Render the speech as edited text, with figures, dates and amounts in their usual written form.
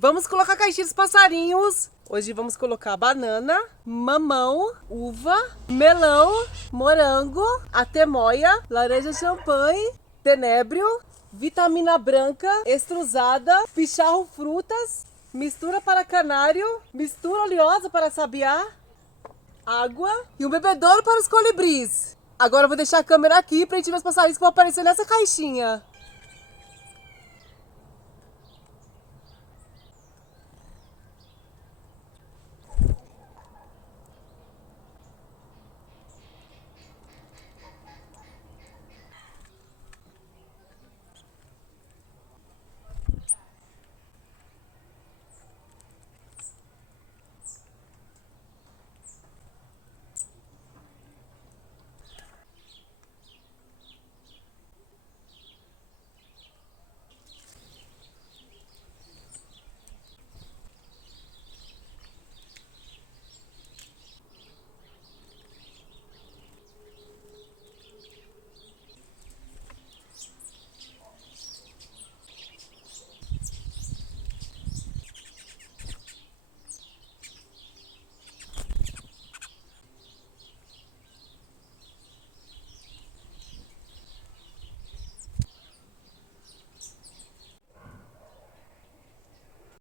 Vamos colocar a caixinha dos passarinhos. Hoje vamos colocar banana, mamão, uva, melão, morango, atemoia, laranja champanhe, tenebro, vitamina branca, extrusada, picharro frutas, mistura para canário, mistura oleosa para sabiá, água e um bebedouro para os colibris. Agora eu vou deixar a câmera aqui para a gente ver os passarinhos que vão aparecer nessa caixinha.